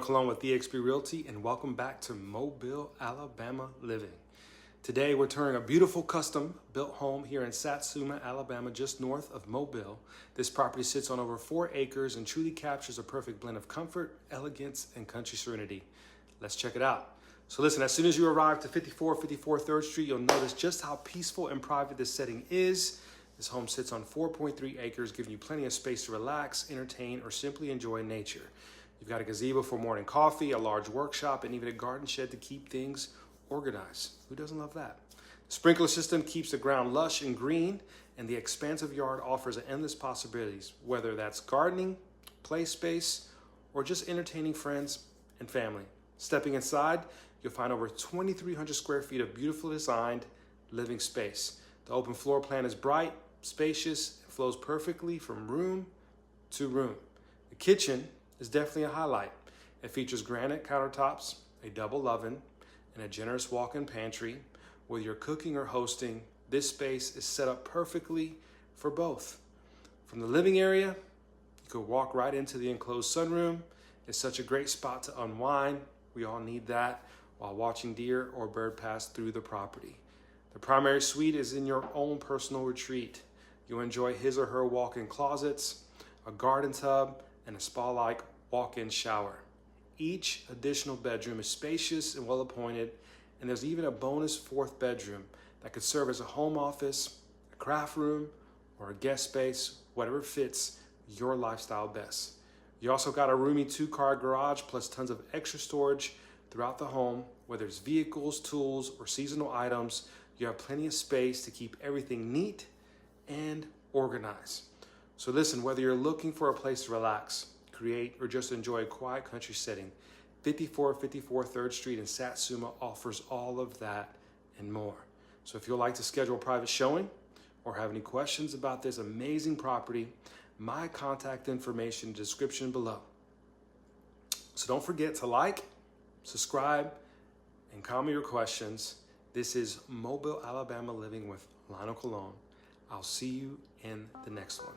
Lionel Cologne with eXp Realty, and welcome back to Mobile, Alabama Living. Today we're touring a beautiful custom-built home here in Satsuma, Alabama, just north of Mobile. This property sits on over 4 acres and truly captures a perfect blend of comfort, elegance, and country serenity. Let's check it out. So listen, as soon as you arrive to 5454 3rd Street, you'll notice just how peaceful and private this setting is. This home sits on 4.3 acres, giving you plenty of space to relax, entertain, or simply enjoy nature. You've got a gazebo for morning coffee, a large workshop, and even a garden shed to keep things organized. Who doesn't love that? The sprinkler system keeps the ground lush and green, and the expansive yard offers endless possibilities, whether that's gardening, play space, or just entertaining friends and family. Stepping inside, you'll find over 2,300 square feet of beautifully designed living space. The open floor plan is bright, spacious, and flows perfectly from room to room. The kitchen is definitely a highlight. It features granite countertops, a double oven, and a generous walk-in pantry. Whether you're cooking or hosting, this space is set up perfectly for both. From the living area, you could walk right into the enclosed sunroom. It's such a great spot to unwind. We all need that while watching deer or bird pass through the property. The primary suite is in your own personal retreat. You'll enjoy his or her walk-in closets, a garden tub, and a spa-like walk-in shower. Each additional bedroom is spacious and well appointed, and there's even a bonus 4th bedroom that could serve as a home office, a craft room, or a guest space, whatever fits your lifestyle best. You also got a roomy 2-car garage plus tons of extra storage throughout the home. Whether it's vehicles, tools, or seasonal items, you have plenty of space to keep everything neat and organized. So listen, whether you're looking for a place to relax, create, or just enjoy a quiet country setting, 5454 3rd Street in Satsuma offers all of that and more. So if you'd like to schedule a private showing or have any questions about this amazing property, my contact information in the description below. So don't forget to like, subscribe, and comment your questions. This is Mobile, Alabama Living with Lionel Cologne. I'll see you in the next one.